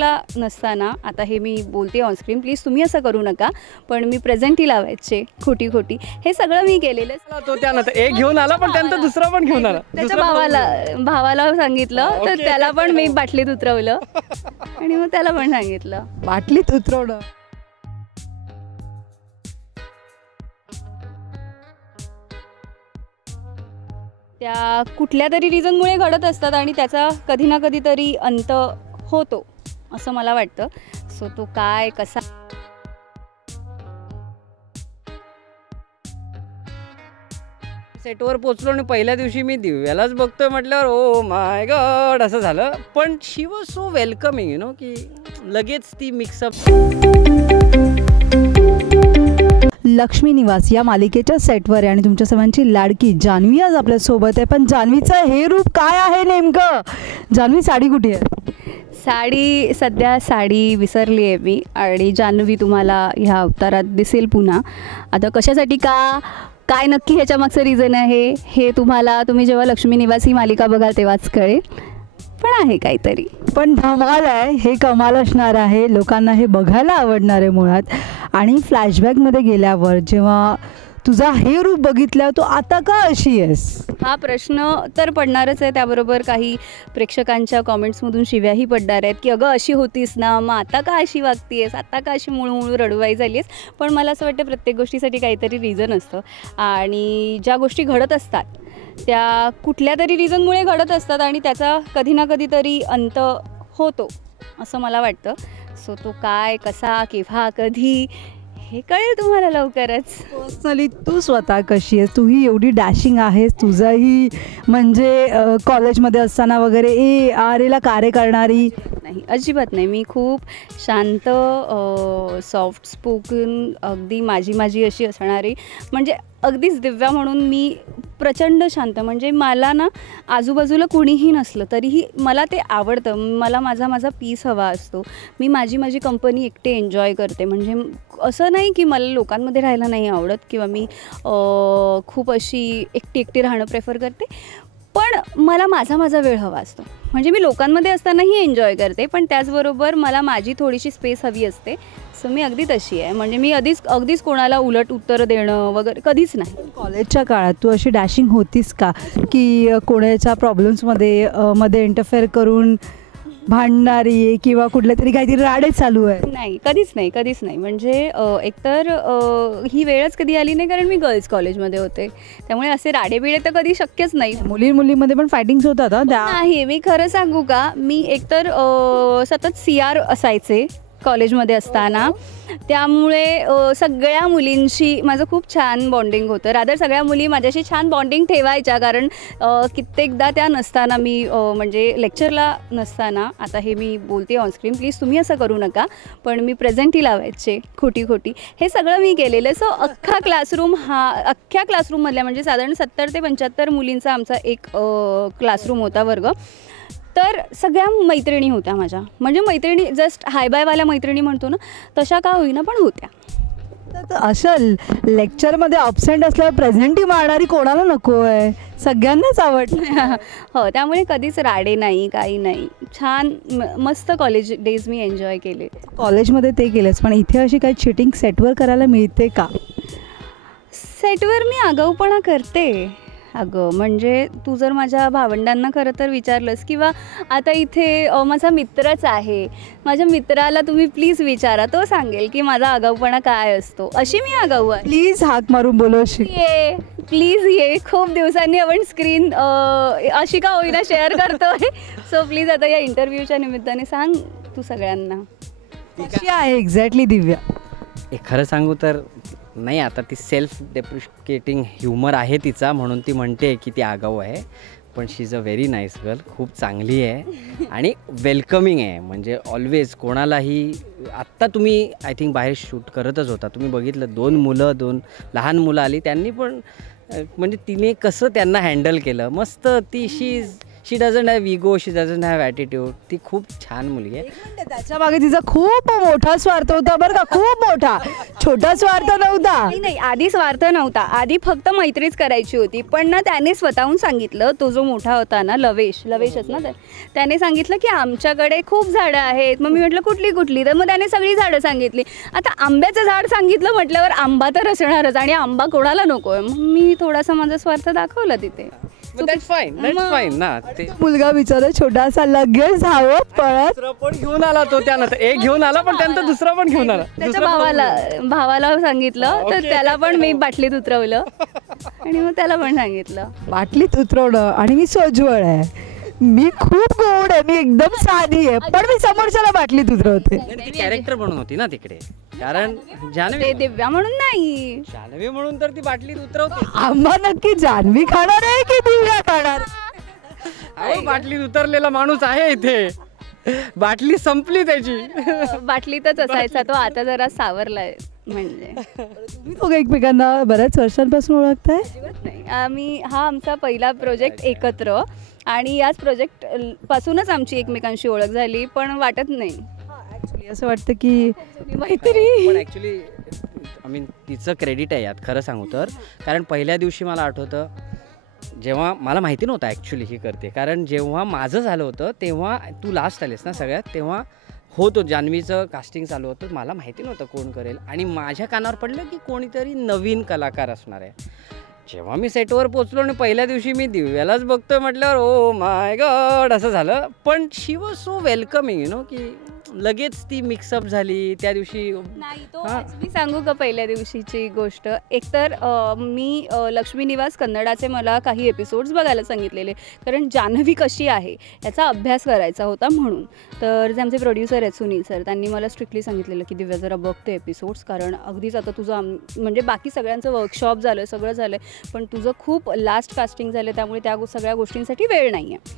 लेक्चरला नसताना, आता हे मी बोलते ऑनस्क्रीन, प्लीज तुम्ही असं करू नका, पण मी प्रेझेंटी लावायचे खोटी खोटी, हे सगळं मी केलेलं. तो त्यानंतर एक घेऊन आला, पण त्यानंतर दुसरा पण घेऊन आला. त्याच्या भावाला सांगितलं, तर त्याला पण मी बाटलीत उतरवलं आणि मग त्याला पण सांगितलं. बाटलीत उतरवणं. त्या कुठल्या तरी रिझनमुळे घडत असतात आणि त्याचा कधी ना कधीतरी अंत होतो असं मला वाटतं. सो तो काय कसा सेटवर पोचलो आणि पहिल्या दिवशी मी दिव्यालाच बघतोय म्हटल्यावर ओ माय गॉड असं झालं. पण she was so welcoming, you know, की लगेच ती मिक्सअप. लक्ष्मी निवास या मालिकेच्या सेटवर आहे आणि तुमच्या सर्वांची लाडकी जान्हवी आज आपल्यासोबत आहे. पण जान्हवीचं हे रूप काय आहे नेमकं? जान्हवी साडी कुठे आहे? साडी सध्या साडी विसरली आहे मी आणि जान्हवी तुम्हाला ह्या अवतारात दिसेल पुन्हा. आता कशासाठी काय नक्की ह्याच्या मागचं रिझन आहे हे तुम्ही जेव्हा लक्ष्मी निवास ही मालिका बघाल तेव्हाच कळेल. पण आहे काहीतरी. पण धमाल आहे, हे कमाल असणार आहे, लोकांना हे बघायला आवडणार आहे मुळात. आणि फ्लॅशबॅकमध्ये गेल्यावर जेव्हा तुझा हे रूप बघितल्यावर तू आता का अशी आहेस हा प्रश्न तर पडणारच आहे. त्याबरोबर काही प्रेक्षकांच्या कॉमेंट्समधून शिव्याही पडणार आहेत की अगं अशी होतीस ना, मग आता का अशी वागतीयेस, आता का अशी मुळूमुळू रडवाई झाली आहेस. पण मला असं वाटतं प्रत्येक गोष्टीसाठी काहीतरी रिझन असतं आणि ज्या गोष्टी घडत असतात त्या कुठल्या तरी रिझनमुळे घडत असतात आणि त्याचा कधी ना कधीतरी अंत होतो असं मला वाटतं. सो तो काय कसा केव्हा कधी हे कळेल तुम्हाला लवकरच. पर्सनली तू स्वतः कशी आहेस? तूही एवढी डॅशिंग आहेस, तुझंही म्हणजे कॉलेजमध्ये असताना वगैरे एला कार्य करणारी नाही, अजिबात नाही. मी खूप शांत, सॉफ्ट स्पोकन, अगदी माझी अशी असणारी, म्हणजे अगदीच दिव्या म्हणून मी प्रचंड शांत. म्हणजे मला ना आजूबाजूला कुणीही नसलं तरीही मला ते आवडतं. मला माझा पीस हवा असतो. मी माझी कंपनी एकटे एन्जॉय करते. म्हणजे असं नाही की मला लोकांमध्ये राहायला नाही आवडत किंवा मी खूप अशी एकटी राहणं प्रेफर करते. पण मला माझा वेळ हवा असतो. म्हणजे मी लोकांमध्ये असतानाही एन्जॉय करते, पण त्याचबरोबर मला माझी थोडीशी स्पेस हवी असते. सो मी अगदी तशी आहे. म्हणजे मी अगदीच कोणाला उलट उत्तर देणं वगैरे कधीच नाही. कॉलेजच्या काळात तू अशी डॅशिंग होतीस का की कोणाच्या प्रॉब्लेम्समध्ये इंटरफेअर करून भांडणारी किंवा कुठले तरी काहीतरी राडे चालू आहे? नाही, कधीच नाही. म्हणजे एकतर ही वेळच कधी आली नाही कारण मी गर्ल्स कॉलेजमध्ये होते, त्यामुळे असे राडेबिडे तर कधी शक्यच नाही. मुलींमध्ये पण फायटिंग्स होतात नाही. मी खरं सांगू का, मी एकतर सतत CR असायचे कॉलेजमध्ये असताना, त्यामुळे सगळ्या मुलींशी माझं खूप छान बॉन्डिंग होतं. रादर सगळ्या मुली माझ्याशी छान बॉन्डिंग ठेवायच्या कारण कित्येकदा त्या नसताना मी म्हणजे लेक्चरला नसताना, आता हे मी बोलते ऑनस्क्रीन, प्लीज तुम्ही असं करू नका, पण मी प्रेझेंटी लावायचे खोटी हे सगळं मी केलेलं. सो अख्ख्या क्लासरूममधल्या म्हणजे साधारण 70 ते 75 मुलींचा आमचा एक क्लासरूम होता, वर्ग. तर सगळ्या मैत्रिणी होत्या माझ्या. म्हणजे मैत्रिणी जस्ट हाय बायवाल्या मैत्रिणी म्हणतो ना, तशा का होईना पण होत्या. अशा लेक्चरमध्ये अब्सेंट असल्यावर प्रेझेंटी मारणारी कोणाला नको आहे? सगळ्यांनाच आवडतं. हो, त्यामुळे कधीच राडे नाही, काही नाही. छान मस्त कॉलेज डेज मी एन्जॉय केले. कॉलेजमध्ये ते केलंच, पण इथे अशी काही चिटिंग सेटवर करायला मिळते का? सेटवर मी आगाऊपणा करते. अगं म्हणजे तू जर माझ्या भावंडांना खरं तर विचारलंस किंवा आता इथे माझा मित्रच आहे, माझ्या मित्राला तुम्ही प्लीज विचारा, तो सांगेल की माझा आगाऊपणा काय असतो. अशी मी आगाऊ आहे. प्लीज हाक मारून बोलवशी. प्लीज ये. खूप दिवसांनी आपण स्क्रीन अशी का होईना शेअर करतोय. सो प्लीज आता या इंटरव्ह्यूच्या निमित्ताने सांग तू सगळ्यांना. कशी आहे एक्झॅक्टली दिव्या? खरं सांगू तर नाही, आता ती सेल्फ डेप्रिशिएटिंग ह्युमर आहे तिचा, म्हणून ती म्हणते की ती आगाऊ आहे. पण she is a very nice girl. खूप चांगली आहे आणि वेलकमिंग आहे. म्हणजे ऑलवेज कोणालाही. आत्ता तुम्ही आय थिंक बाहेर शूट करतच होता, तुम्ही बघितलं 2 लहान मुलं आली, त्यांनी पण म्हणजे तिने कसं त्यांना हँडल केलं मस्त. ती she is she doesn't have ego, she doesn't have attitude. ती खूप छान मुलगी आहे. त्याच्या मागे तिचा खूप मोठा स्वार्थ होता बरं का, खूप मोठा. छोटा स्वार्थ नव्हता. नाही, आधी स्वार्थ नव्हता. आधी फक्त मैत्रीच करायची होती. पण ना त्याने स्वतःहून सांगितलं, तो जो मोठा होता ना लवेशच ना, त्याने सांगितलं की आमच्याकडे खूप झाडं आहेत. मग मी म्हटलं कुठली कुठली, तर मग त्याने सगळी झाडं सांगितली. आता आंब्याचं झाड सांगितलं म्हटल्यावर आंबा तर असणारच, आणि आंबा कोणाला नको आहे. मग मी थोडासा माझा स्वार्थ दाखवला तिथे. दॅट्स फाईन ना. ते मुलगा बिचारा छोटासा लगेच धावत पळत दुसरा पण घेऊन आला तो, त्यानंतर एक घेऊन आला पण त्यानंतर दुसरा पण घेऊन आला. त्याच्या भावाला सांगितलं, तर त्याला पण मी बाटलीत उतरवलं आणि मग त्याला पण सांगितलं. बाटलीत उतरवणं. आणि मी सोज्वळ आहे, मी खूप गोड आहे, मी एकदम साधी आहे, पण मी समोरच्याला बाटलीत उतरवते. ती कॅरेक्टर म्हणून होती ना तिकडे, कारण ते जान्हवी दिव्या म्हणून नाही, जान्हवी म्हणून तर ती बाटलीत उतरवते. आंबा नक्की जान्हवी खाणार आहे की दिव्या खाणार? अहो, बाटलीत उतरलेला माणूस आहे इथे, बाटली संपली त्याची. बाटलीतच असायचा तो, आता जरा सावरलाय. म्हणजे तुम्ही दोघं एकमेकांना बऱ्याच वर्षांपासून ओळखताय? नाही, हा आमचा पहिला प्रोजेक्ट एकत्र, आणि याच प्रोजेक्ट पासूनच आमची एकमेकांशी ओळख झाली. पण वाटत नाही ॲक्च्युली, असं वाटतं की मैत्री. पण ॲक्च्युली आय मीन तिचं क्रेडिट आहे यात, खरं सांगू तर. कारण पहिल्या दिवशी मला आठवतं, जेव्हा मला माहिती नव्हतं ॲक्च्युली ही करते, कारण जेव्हा माझं झालं होतं तेव्हा तू लास्ट आलेस ना सगळ्यात, तेव्हा होतं जान्हवीचं कास्टिंग चालू होतं. मला माहिती नव्हतं कोण करेल, आणि माझ्या कानावर पडलं की कोणीतरी नवीन कलाकार असणार आहे. जेव्हा मी सेटवर पोचलो आणि पहिल्या दिवशी मी दिव्यालाच बघतोय म्हटल्यावर ओ माय गॉड असं झालं. पण she was so welcoming, you know, की लगेच ती मिक्सअप झाली त्या दिवशी. नाही, तो मी सांगू का पहिल्या दिवशीची गोष्ट. एकतर मी लक्ष्मी निवास कन्नडाचे मला काही एपिसोड्स बघायला सांगितलेले, कारण जान्हवी कशी आहे याचा अभ्यास करायचा होता म्हणून. तर जे आमचे प्रोड्युसर आहेत सुनील सर, त्यांनी मला स्ट्रिक्टली सांगितलेलं की दिव्या जरा बघते एपिसोड्स, कारण अगदीच आता तुझं म्हणजे बाकी सगळ्यांचं वर्कशॉप झालं, सगळं झालं, पण तुझं खूप लास्ट कास्टिंग झालं, त्यामुळे त्या सगळ्या गोष्टींसाठी वेळ नाही आहे.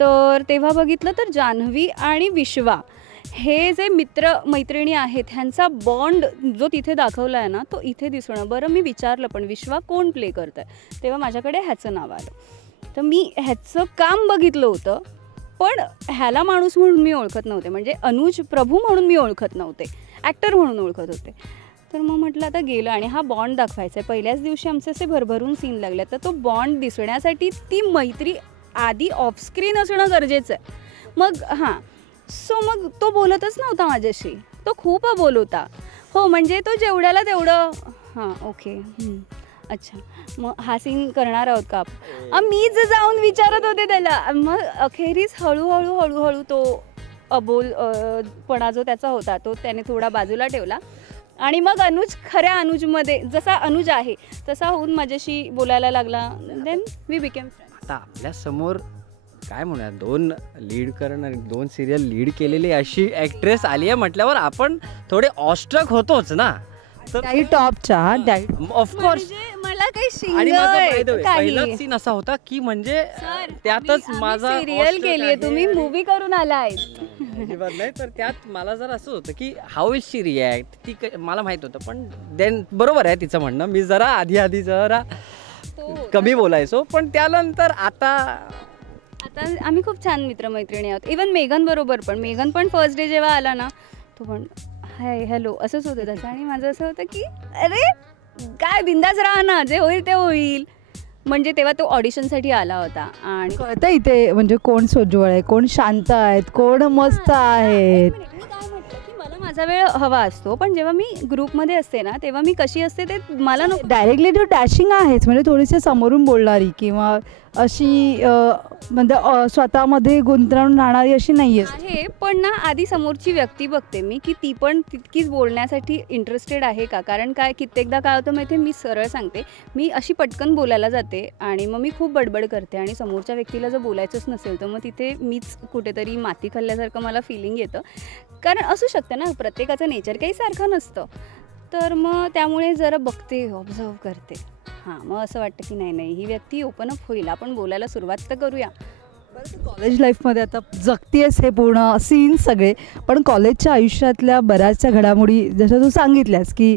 तर तेव्हा बघितलं तर जान्हवी आणि विश्वा हे जे मित्र मैत्रिणी आहेत, ह्यांचा बॉन्ड जो तिथे दाखवला आहे ना, तो इथे दिसणं. बरं, मी विचारलं पण विश्वा कोण प्ले करत आहे, तेव्हा माझ्याकडे ह्याचं नाव आलं. तर मी ह्याचं काम बघितलं होतं, पण ह्याला माणूस म्हणून मी ओळखत नव्हते, म्हणजे अनुज प्रभू म्हणून मी ओळखत नव्हते, ॲक्टर म्हणून ओळखत होते. तर मग म्हटलं आता गेलं, आणि हा बॉन्ड दाखवायचा आहे. पहिल्याच दिवशी आमचे असे भरभरून सीन लागले, तर तो बॉन्ड दिसण्यासाठी ती मैत्री आधी ऑफस्क्रीन असणं गरजेचं आहे. मग मग तो बोलतच नव्हता माझ्याशी, तो खूप बोलवता. हो, म्हणजे तो जेवढ्याला तेवढं ओके, अच्छा, मग हा सीन करणार आहोत का? मीच जाऊन विचारत होते त्याला. मग अखेरीस हळूहळू तो पणा जो त्याचा होता तो त्याने थोडा बाजूला ठेवला, आणि मग खऱ्या अनुजमध्ये जसा अनुज आहे तसा होऊन माझ्याशी बोलायला लागला. Then we became friends. आता आपल्यासमोर काय म्हणूया, 2 लीड करणारी, 2 सिरियल लीड केलेली अशी ॲक्ट्रेस आली आहे म्हटल्यावर आपण थोडे ऑस्ट्रक होतोच ना. त्याही टॉपच्या, ऑफकोर्स. मला काही आणि माझा काही पहिलाच सीन असा होता की म्हणजे त्यातच माझा सिरियल केली, तुम्ही मूवी करून आलाय. अजिबात नाही. तर त्यात मला जरा असं होतं की हाऊ इज शी रिॲक्ट, ती मला माहित होतं. पण देन बरोबर आहे तिचं म्हणणं, मी जरा आधी जरा कमी बोलायचो, पण त्यानंतर आता आम्ही खूप छान मित्रमैत्रिणी आहोत. इवन मेघन बरोबर पण. मेघन पण फर्स्ट डे जेव्हा आला ना, तो पण हाय हॅलो असंच होतं त्याचं, आणि माझं असं होतं की अरे काय बिंदास राहा ना, जे होईल ते होईल. म्हणजे तेव्हा तो ऑडिशनसाठी आला होता, आणि कळतं इथे म्हणजे कोण सोज्वळ आहे, कोण शांत आहेत, कोण मस्त आहेत. मी काय म्हटलं की मला माझा वेळ हवा असतो, पण जेव्हा मी ग्रुपमध्ये असते ना, तेव्हा मी कशी असते ते मला डायरेक्टली तो डॅशिंग आहेच, म्हणजे थोडीशी समोरून बोलणारी किंवा अशी म्हणजे स्वतःमध्ये गुंतवून राहणारी अशी नाही आहे. पण ना आधी समोरची व्यक्ती बघते मी की ती पण तितकीच बोलण्यासाठी इंटरेस्टेड आहे का. कारण काय कित्येकदा काय होतं माहिती आहे, मी सरळ सांगते, मी अशी पटकन बोलायला जाते आणि मग मी खूप बडबड करते, आणि समोरच्या व्यक्तीला जर बोलायचंच नसेल तर मग तिथे मीच कुठेतरी माती खाल्ल्यासारखं मला फिलिंग येतं. कारण असू शकतं ना, प्रत्येकाचं नेचर काही सारखं नसतं. तर मग त्यामुळे जरा बघते, ऑब्झर्व करते. मग असं वाटतं की नाही ही व्यक्ती ओपन अप होईल, आपण बोलायला सुरुवात तर करूया. कॉलेज लाईफमध्ये आता जगतेस हे पूर्ण सीन सगळे, पण कॉलेजच्या आयुष्यातल्या बऱ्याचशा घडामोडी जसं तू सांगितल्यास की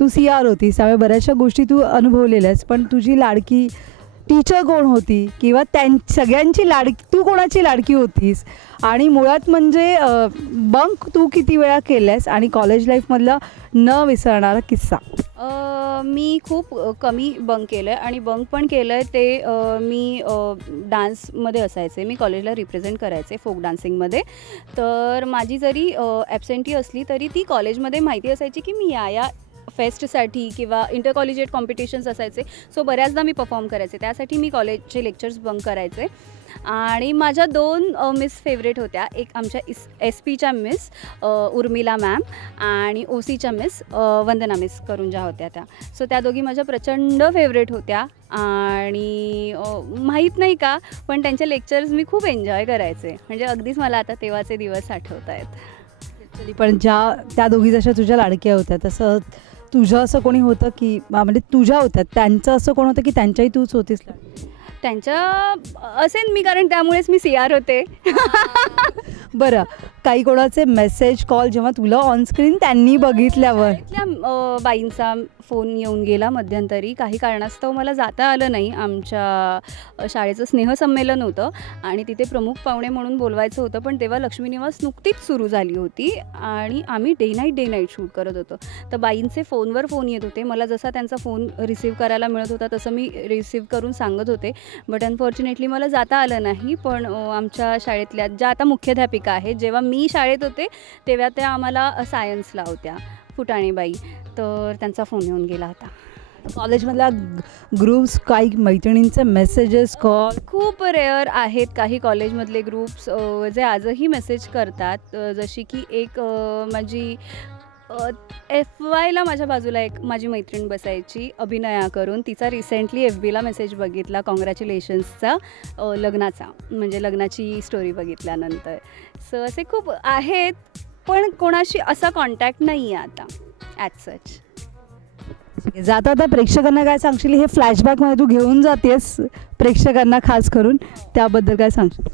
तू CR होतीस, त्यामुळे बऱ्याचशा गोष्टी तू अनुभवलेल्यास, पण तुझी लाडकी टीचर कोण होती किंवा सगळ्यांची तू कोणाची लाडकी होतीस, आणि मुळात म्हणजे बंक तू किती वेळा केलंस, आणि कॉलेज लाईफमधला न विसरणारा किस्सा. मी खूप कमी बंक केलं आहे, आणि बंक पण केलं आहे ते मी डान्समध्ये असायचे. मी कॉलेजला रिप्रेझेंट करायचे फोक डान्सिंगमध्ये. तर माझी जरी ॲबसेंटी असली तरी ती कॉलेजमध्ये माहिती असायची की मी या फेस्टसाठी किंवा इंटर कॉलेजिएट कॉम्पिटिशन्स असायचे. सो बऱ्याचदा मी परफॉर्म करायचे. त्यासाठी मी कॉलेजचे लेक्चर्स बंक करायचे. आणि माझ्या 2 मिस फेवरेट होत्या. एक आमच्या एस पीच्या मिस उर्मिला मॅम, आणि ओ सीच्या मिस वंदना मिस करून ज्या होत्या त्या. सो त्या दोघी माझ्या प्रचंड फेवरेट होत्या. आणि माहीत नाही का, पण त्यांचे लेक्चर्स मी खूप एन्जॉय करायचे. म्हणजे अगदीच मला आता तेव्हाचे दिवस आठवत आहेत. पण त्या दोघी जशा तुझ्या लाडक्या होत्या, तसं तुझं असं कोणी होतं की म्हणजे तुझ्या होत्या त्यांचं असं कोण होतं की त्यांच्याही तूच होतीस? त्यांच्या असेल मी, कारण त्यामुळेच मी CR होते. बरं, काही कोणाचे मेसेज कॉल जेव्हा तुला ऑनस्क्रीन त्यांनी बघितल्यावर? बाईंचा फोन येऊन गेला मध्यंतरी. काही कारणास्तव मला जाता आलं नाही. आमच्या शाळेचं स्नेहसंमेलन होतं आणि तिथे प्रमुख पाहुणे म्हणून बोलवायचं होतं. पण तेव्हा लक्ष्मी निवास नुकतीच सुरू झाली होती आणि आम्ही डे नाईट शूट करत होतो. तर बाईंचे फोनवर फोन येत होते. मला जसा त्यांचा फोन रिसीव्ह करायला मिळत होता तसं मी रिसीव्ह करून सांगत होते. बट अनफॉर्च्युनेटली मला जाता आलं नाही. पण आमच्या शाळेतल्या ज्या आता मुख्याध्यापिका आहेत, जेव्हा मी शाळेत होते तेव्हा त्या आम्हाला सायन्सला होत्या, फुटाणेबाई. तर त्यांचा फोन येऊन गेला होता. कॉलेजमधल्या ग्रुप्स, काही मैत्रिणींचे मेसेजेस, कॉल खूप रेअर आहेत. काही कॉलेजमधले ग्रुप्स जे आजही मेसेज करतात. जशी की एक माझी FYला माझ्या बाजूला एक माझी मैत्रीण बसायची अभिनया करून. तिचा रिसेंटली FBला मेसेज बघितला कॉंग्रॅच्युलेशन्सचा लग्नाचा, म्हणजे लग्नाची स्टोरी बघितल्यानंतर. सो असे खूप आहेत, पण कोणाशी असा कॉन्टॅक्ट नाही आहे आता ॲज सच. जाता आता प्रेक्षकांना काय सांगशील? हे फ्लॅशबॅकमध्ये तू घेऊन जातेस प्रेक्षकांना, खास करून त्याबद्दल काय सांगशील?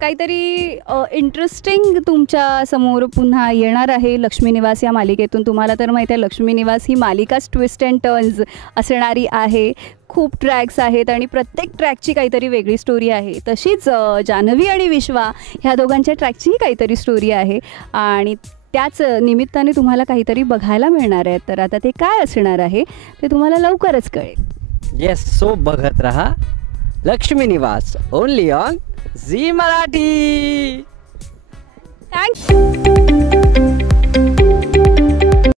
काहीतरी इंटरेस्टिंग तुमच्या समोर पुन्हा येणार आहे लक्ष्मी निवास या मालिकेतून. तुम्हाला तर माहिती आहे लक्ष्मी निवास ही मालिकाच ट्विस्ट अँड टर्न्स असणारी आहे. खूप ट्रॅक्स आहेत आणि प्रत्येक ट्रॅकची काहीतरी वेगळी स्टोरी आहे. तशीच जान्हवी आणि विश्वा ह्या दोघांच्या ट्रॅकचीही काहीतरी स्टोरी आहे आणि त्याच निमित्ताने तुम्हाला काहीतरी बघायला मिळणार आहे. तर आता ते काय असणार आहे ते तुम्हाला लवकरच कळेल. येस, सो बघत रहा Lakshmi Niwas only on Zee Marathi. Thank you.